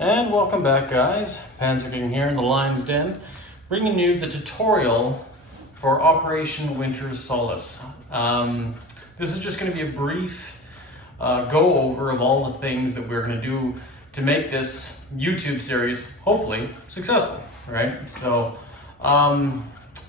And welcome back, guys. Panzer King here in the Lion's Den, bringing you the tutorial for Operation Winter's Solace. This is just going to be a brief go over of all the things that we're going to do to make this YouTube series hopefully successful, right? So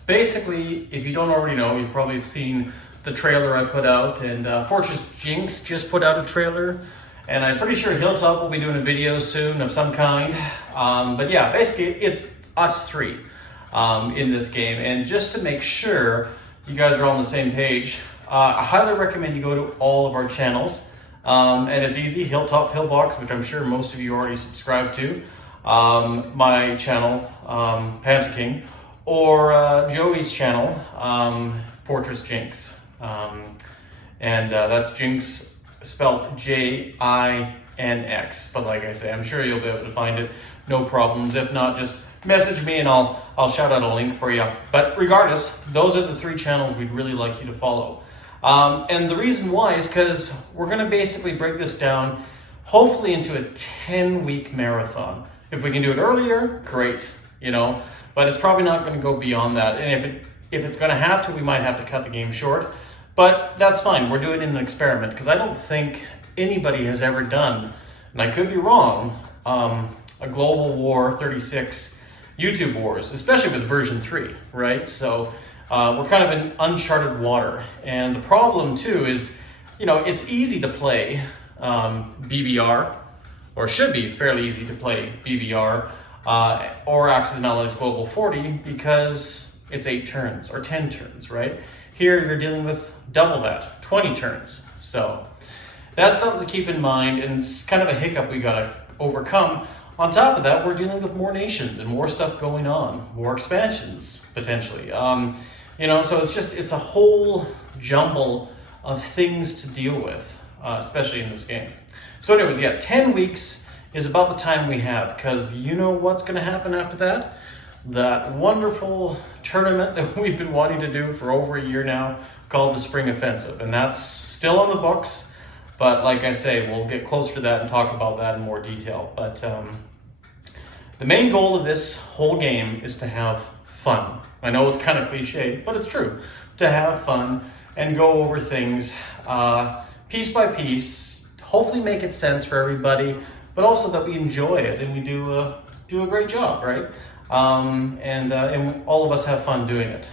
basically, if you don't already know, you probably have seen the trailer I put out, and Fortress Jinx just put out a trailer. And I'm pretty sure Hilltop will be doing a video soon of some kind. But yeah, basically it's us three in this game. And just to make sure you guys are on the same page, I highly recommend you go to all of our channels. And it's easy, Hilltop, Pillbox, which I'm sure most of you already subscribe to. My channel, Panzer King, or Joey's channel, Fortress Jinx. And that's Jinx spelled Jinx, but like I say, I'm sure you'll be able to find it, no problems. If not, just message me and I'll shout out a link for you. But regardless, those are the three channels we'd really like you to follow. And the reason why is because we're going to basically break this down, hopefully into a 10-week marathon. If we can do it earlier, great, but it's probably not going to go beyond that. And if it's going to have to, we might have to cut the game short. But that's fine, we're doing it in an experiment, because I don't think anybody has ever done, and I could be wrong, a Global War 36 YouTube Wars, especially with version 3, right? So we're kind of in uncharted water. And the problem too is, it's easy to play BBR, or should be fairly easy to play BBR, or Axis and Allies Global 40, because it's 8 turns, or 10 turns, right? Here you're dealing with double that, 20 turns. So that's something to keep in mind, and it's kind of a hiccup we gotta overcome. On top of that, we're dealing with more nations and more stuff going on, more expansions potentially. So it's a whole jumble of things to deal with, especially in this game. So anyways, yeah, 10 weeks is about the time we have, because you know what's gonna happen after that? That wonderful tournament that we've been wanting to do for over a year now, called the Spring Offensive. And that's still on the books, but like I say, we'll get closer to that and talk about that in more detail. But the main goal of this whole game is to have fun. I know it's kind of cliche, but it's true. To have fun and go over things piece by piece, hopefully make it sense for everybody, but also that we enjoy it and we do a great job, right? And all of us have fun doing it.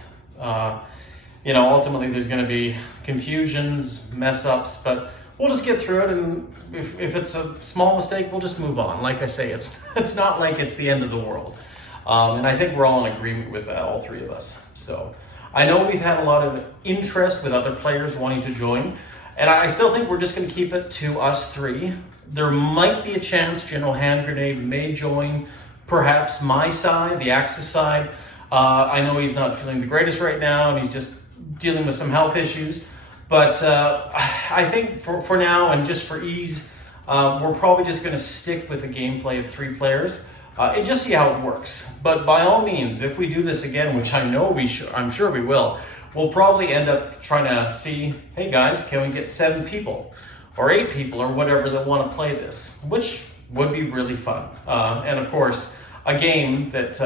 Ultimately there's going to be confusions, mess ups, but we'll just get through it. And if it's a small mistake, we'll just move on. Like I say, it's not like it's the end of the world. And I think we're all in agreement with that, all three of us. So I know we've had a lot of interest with other players wanting to join, and I still think we're just going to keep it to us three. There might be a chance General Hand Grenade may join, perhaps my side, the Axis side. I know he's not feeling the greatest right now, and he's just dealing with some health issues. But I think for now, and just for ease, we're probably just going to stick with a gameplay of 3 players and just see how it works. But by all means, if we do this again, which I know I'm sure we will, we'll probably end up trying to see, hey guys, can we get 7 people or 8 people or whatever that want to play this, which would be really fun. And of course, a game that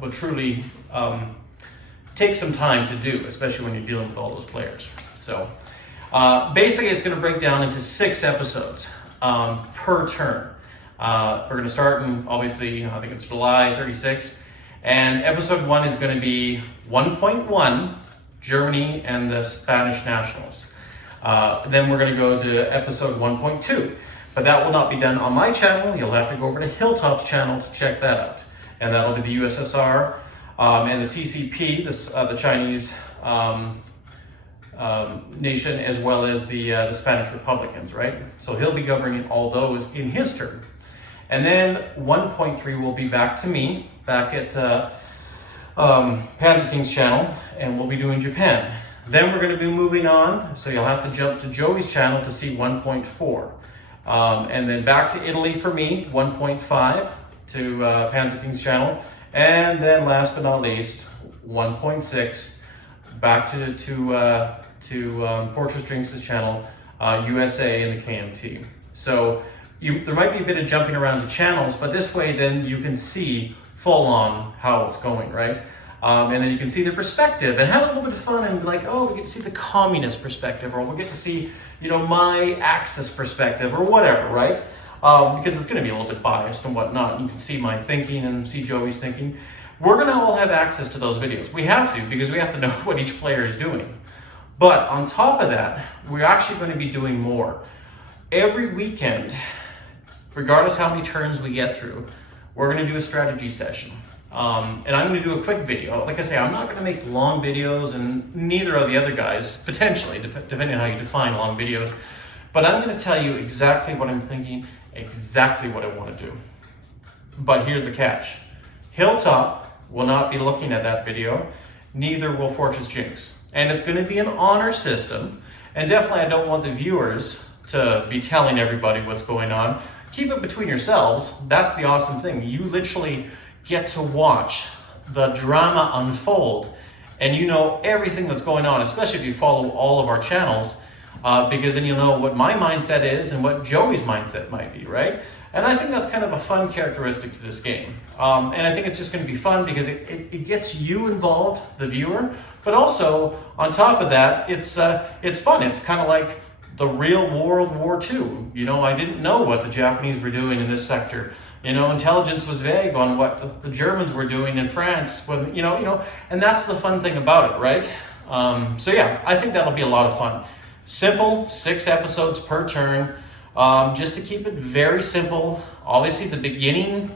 will truly take some time to do, especially when you're dealing with all those players. So basically it's going to break down into 6 episodes per turn. We're going to start in, obviously, I think it's July 36th, and episode 1 is going to be 1.1, Germany and the Spanish nationals. Then we're going to go to episode 1.2. But that will not be done on my channel. You'll have to go over to Hilltop's channel to check that out. And that'll be the USSR and the CCP, the Chinese nation, as well as the Spanish Republicans, right? So he'll be governing all those in his turn. And then 1.3 will be back to me, back at Panzer King's channel, and we'll be doing Japan. Then we're going to be moving on, so you'll have to jump to Joey's channel to see 1.4. And then back to Italy for me, 1.5 to Panzer King's channel. And then last but not least, 1.6 back to Fortress Jinx's channel, USA and the KMT. So there might be a bit of jumping around to channels, but this way then you can see full on how it's going, right? And then you can see the perspective and have a little bit of fun and be like, oh, we get to see the communist perspective, or we'll get to see, my Axis perspective or whatever, right? Because it's going to be a little bit biased and whatnot. You can see my thinking and see Joey's thinking. We're going to all have access to those videos. We have to, because we have to know what each player is doing. But on top of that, we're actually going to be doing more. Every weekend, regardless how many turns we get through, we're going to do a strategy session. And I'm going to do a quick video. Like I say, I'm not going to make long videos, and neither are the other guys, potentially, depending on how you define long videos. But I'm going to tell you exactly what I'm thinking, exactly what I want to do. But here's the catch. Hilltop will not be looking at that video, neither will Fortress Jinx. And it's going to be an honor system, and definitely I don't want the viewers to be telling everybody what's going on. Keep it between yourselves. That's the awesome thing. You literally get to watch the drama unfold, and you know everything that's going on, especially if you follow all of our channels, because then you'll know what my mindset is and what Joey's mindset might be, right? And I think that's kind of a fun characteristic to this game. And I think it's just going to be fun because it gets you involved, the viewer, but also on top of that, it's fun. It's kind of like the real World War II. I didn't know what the Japanese were doing in this sector. Intelligence was vague on what the Germans were doing in France. When and that's the fun thing about it, right? So yeah, I think that'll be a lot of fun. Simple, 6 episodes per turn, just to keep it very simple. Obviously, the beginning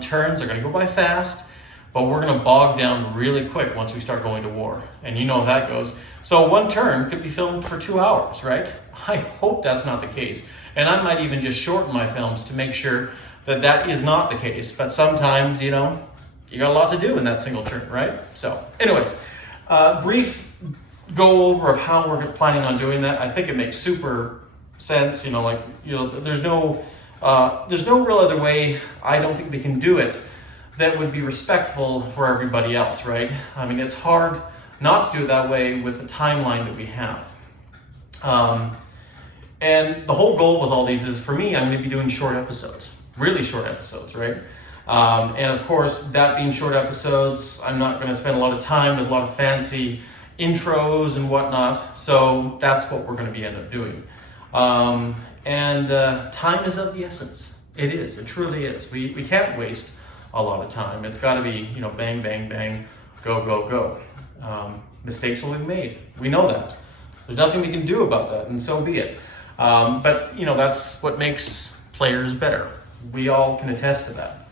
turns are going to go by fast, but we're going to bog down really quick once we start going to war. And you know how that goes. So one turn could be filmed for 2 hours, right? I hope that's not the case. And I might even just shorten my films to make sure that that is not the case. But sometimes, you got a lot to do in that single turn, right? So anyways, brief go over of how we're planning on doing that. I think it makes super sense. There's no real other way. I don't think we can do it that would be respectful for everybody else, right? I mean, it's hard not to do it that way with the timeline that we have. And the whole goal with all these is, for me, I'm going to be doing short episodes, really short episodes, right? And of course, that being short episodes, I'm not going to spend a lot of time with a lot of fancy intros and whatnot. So that's what we're going to be end up doing. And time is of the essence. It is. It truly is. We can't waste a lot of time. It's got to be, bang, bang, bang, go, go, go. Mistakes will be made. We know that. There's nothing we can do about that, and so be it. But, that's what makes players better. We all can attest to that.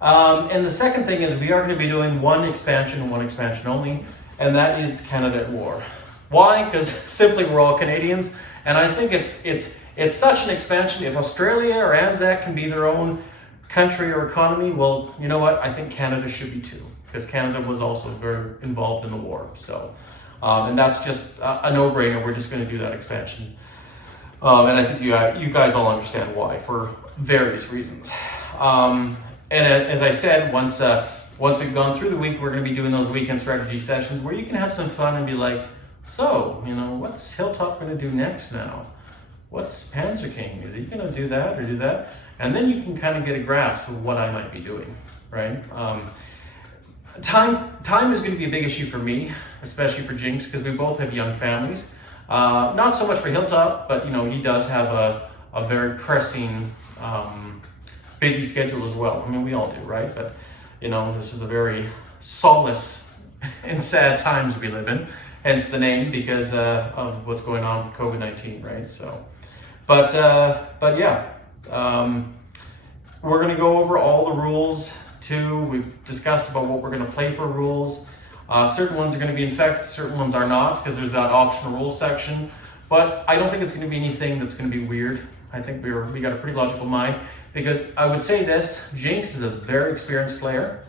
And the second thing is we are going to be doing one expansion only, and that is Canada at War. Why? Because simply we're all Canadians, and I think it's such an expansion. If Australia or Anzac can be their own country or economy, well, you know what? I think Canada should be too, because Canada was also very involved in the war. So, and that's just a no-brainer. We're just going to do that expansion. And I think you guys all understand why, for various reasons. And as I said, once we've gone through the week, we're going to be doing those weekend strategy sessions where you can have some fun and be like, so, what's Hilltop going to do next now? What's Panzer King? Is he going to do that or do that? And then you can kind of get a grasp of what I might be doing, right? Time is going to be a big issue for me, especially for Jinx, because we both have young families. Not so much for Hilltop, but he does have a very pressing, busy schedule as well. I mean, we all do, right? But this is a very solace and sad times we live in, hence the name, because of what's going on with COVID-19, right? So, but yeah, we're going to go over all the rules too. We've discussed about what we're going to play for rules. Certain ones are going to be in effect, certain ones are not, because there's that optional rules section. But I don't think it's going to be anything that's going to be weird. I think we got a pretty logical mind, because I would say this: Jinx is a very experienced player.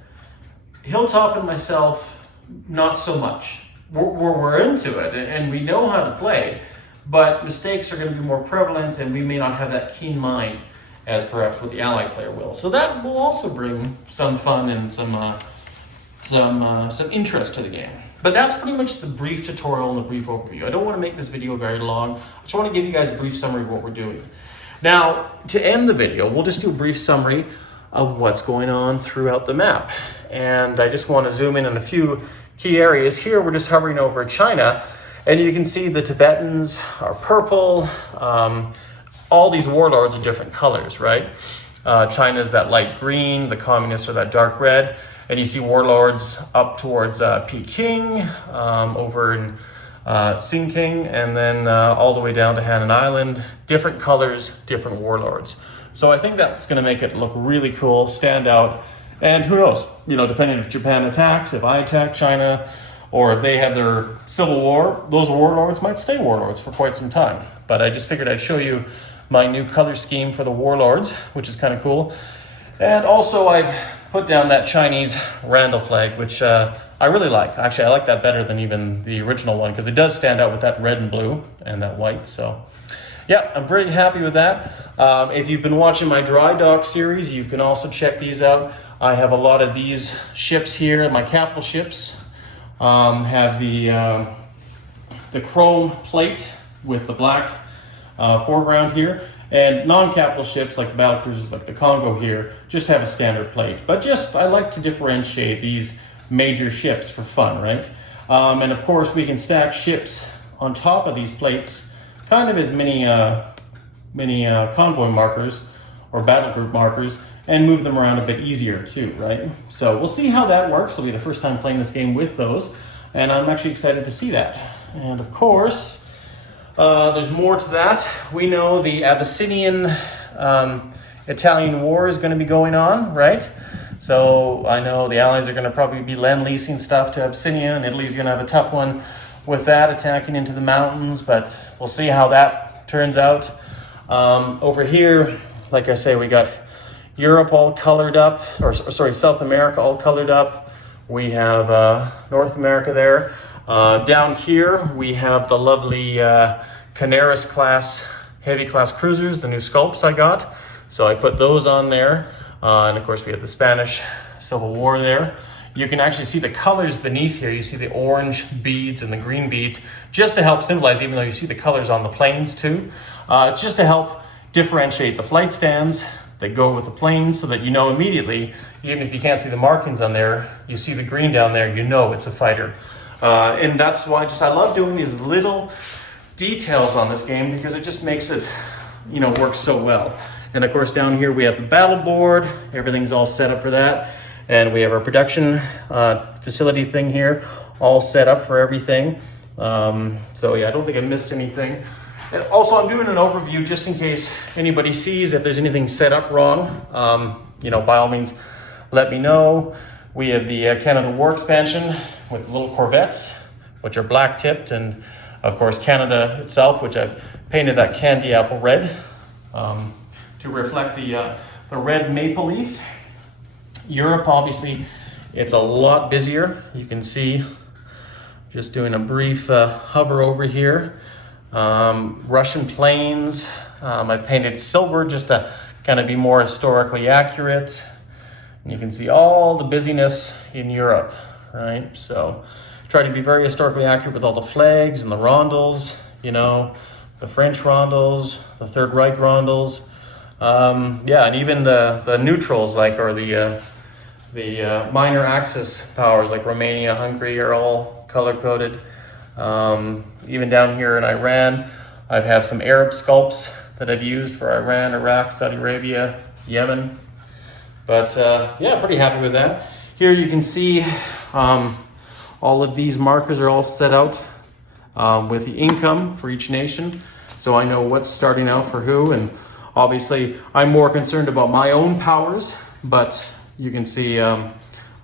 Hilltop and myself, not so much. We're into it and we know how to play, but mistakes are going to be more prevalent, and we may not have that keen mind as perhaps what the allied player will. So that will also bring some fun and some interest to the game. But that's pretty much the brief tutorial and the brief overview. I don't want to make this video very long. I just want to give you guys a brief summary of what we're doing. Now, to end the video, we'll just do a brief summary of what's going on throughout the map. And I just want to zoom in on a few key areas. Here, we're just hovering over China, and you can see the Tibetans are purple. All these warlords are different colors, right? China is that light green, the communists are that dark red, and you see warlords up towards Peking, over in Sinking, and then all the way down to Hainan Island. Different colors, different warlords. So I think that's going to make it look really cool, stand out, and who knows, you know, depending if Japan attacks, if I attack China, or if they have their civil war, those warlords might stay warlords for quite some time. But I just figured I'd show you my new color scheme for the warlords, which is kind of cool. And also I've put down that Chinese Randall flag, which I really like. Actually, I like that better than even the original one, because it does stand out with that red and blue and that white. So yeah, I'm pretty happy with that. If you've been watching my dry dock series, you can also check these out. I have a lot of these ships here, my capital ships. Have the chrome plate with the black foreground here, and non-capital ships like the battle cruisers like the Congo here just have a standard plate. But just, I like to differentiate these major ships for fun, right? And of course we can stack ships on top of these plates, kind of as many convoy markers or battle group markers, and move them around a bit easier too, right? So we'll see how that works. It'll be the first time playing this game with those, and I'm actually excited to see that. And of course, there's more to that. We know the Abyssinian Italian war is going to be going on, right? So I know the Allies are going to probably be lend-leasing stuff to Abyssinia, and Italy's going to have a tough one with that, attacking into the mountains, but we'll see how that turns out. Over here, like I say, we got Europe all colored up, or sorry, South America all colored up. We have North America there. Down here, we have the lovely Canaris class, heavy class cruisers, the new sculpts I got. So I put those on there. And of course, we have the Spanish Civil War there. You can actually see the colors beneath here. You see the orange beads and the green beads, just to help symbolize, even though you see the colors on the planes too. It's just to help differentiate the flight stands that go with the planes, so that you know immediately, even if you can't see the markings on there, you see the green down there, you know it's a fighter. And that's why I love doing these little details on this game, because it just makes it, you know, work so well. And of course down here we have the battle board. Everything's all set up for that. And we have our production facility thing here, all set up for everything. So yeah, I don't think I missed anything. And also I'm doing an overview just in case anybody sees if there's anything set up wrong. You know, by all means, let me know. We have the Canada War expansion with little corvettes, which are black tipped, and of course Canada itself, which I've painted that candy apple red to reflect the red maple leaf. Europe, obviously, it's a lot busier. You can see, just doing a brief hover over here. Russian planes, I painted silver just to kind of be more historically accurate. And you can see all the busyness in Europe, right? So try to be very historically accurate with all the flags and the rondels, you know, the French rondels, the Third Reich rondels. Yeah, and even the neutrals, like, or the minor Axis powers like Romania, Hungary are all color-coded. Even down here in Iran, I have some Arab sculpts that I've used for Iran, Iraq, Saudi Arabia, Yemen. But yeah, pretty happy with that. Here you can see all of these markers are all set out with the income for each nation. So I know what's starting out for who, and obviously I'm more concerned about my own powers, but you can see I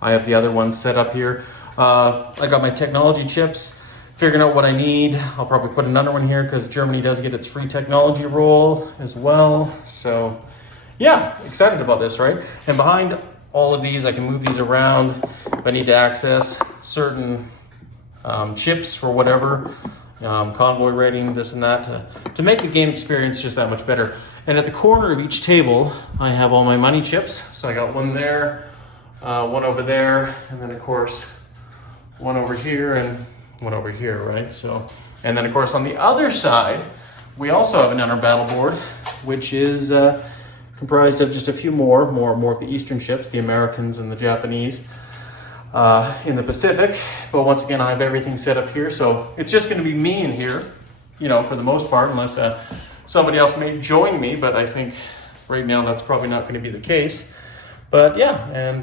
have the other ones set up here. I got my technology chips, figuring out what I need. I'll probably put another one here because Germany does get its free technology roll as well. So yeah, excited about this, right? And behind all of these, I can move these around if I need to access certain chips for whatever, convoy rating, this and that, to make the game experience just that much better. And at the corner of each table, I have all my money chips. So I got one there, one over there, and then of course, one over here and one over here, right? So, and then of course on the other side, we also have another battle board. which is comprised of just a few more of the Eastern ships, the Americans and the Japanese in the Pacific. But once again, I have everything set up here, so it's just going to be me in here, you know, for the most part, unless somebody else may join me, but I think right now that's probably not going to be the case. But yeah, and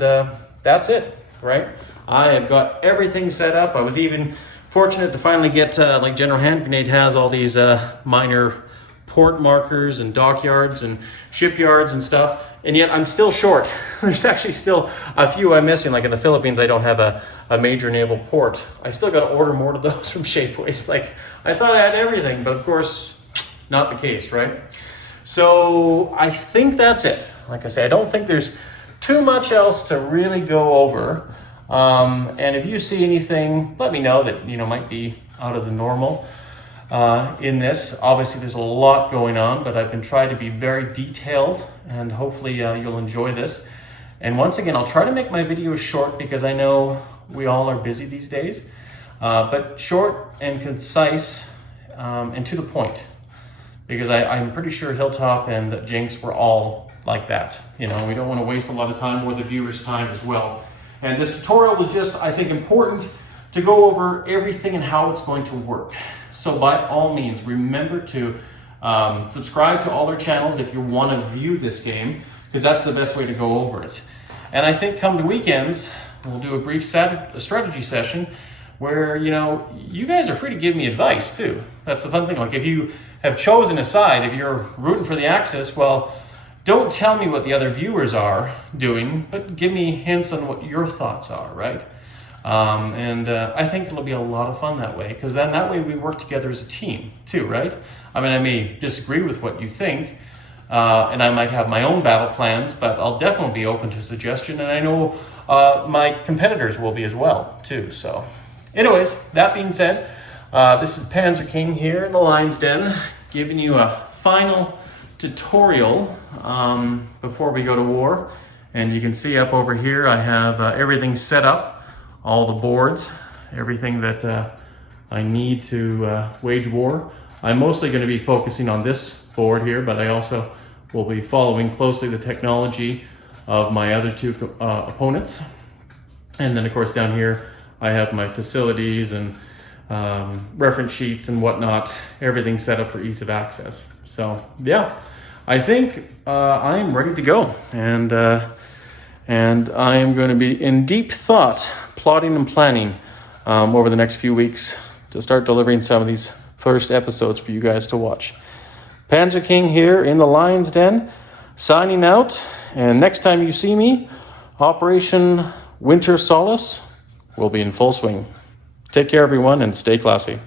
that's it, right? I have got everything set up. I was even fortunate to finally get, like General Hand Grenade has all these minor port markers and dockyards and shipyards and stuff, and yet I'm still short. There's actually still a few I'm missing. Like in the Philippines, I don't have a major naval port. I still got to order more of those from Shapeways. Like, I thought I had everything, but of course, not the case, right? So I think that's it. Like I say, I don't think there's too much else to really go over. And if you see anything, let me know that, you know, might be out of the normal in this. Obviously, there's a lot going on, but I've been trying to be very detailed, and hopefully you'll enjoy this. And once again, I'll try to make my videos short because I know we all are busy these days, but short and concise and to the point, because I'm pretty sure Hilltop and Jinx were all like that. You know, we don't want to waste a lot of time or the viewers' time as well. And this tutorial was just, I think, important to go over everything and how it's going to work. So by all means, remember to subscribe to all our channels if you want to view this game, because that's the best way to go over it. And I think come the weekends, we'll do a brief strategy session where, you know, you guys are free to give me advice too. That's the fun thing. Like, if you have chosen a side, if you're rooting for the Axis, well, don't tell me what the other viewers are doing, but give me hints on what your thoughts are, right? I think it'll be a lot of fun that way, because then that way we work together as a team too, right? I mean, I may disagree with what you think, and I might have my own battle plans, but I'll definitely be open to suggestion, and I know my competitors will be as well too. So anyways, that being said, this is Panzer King here in the Lion's Den, giving you a final tutorial before we go to war. And you can see up over here I have everything set up, all the boards, everything that I need to wage war. I'm mostly going to be focusing on this board here, but I also will be following closely the technology of my other two opponents. And then of course down here I have my facilities and reference sheets and whatnot, everything set up for ease of access. So yeah, I think I am ready to go, and I am going to be in deep thought, plotting and planning over the next few weeks to start delivering some of these first episodes for you guys to watch. Panzer King here in the Lion's Den, signing out, and next time you see me, Operation Winter Solace will be in full swing. Take care, everyone, and stay classy.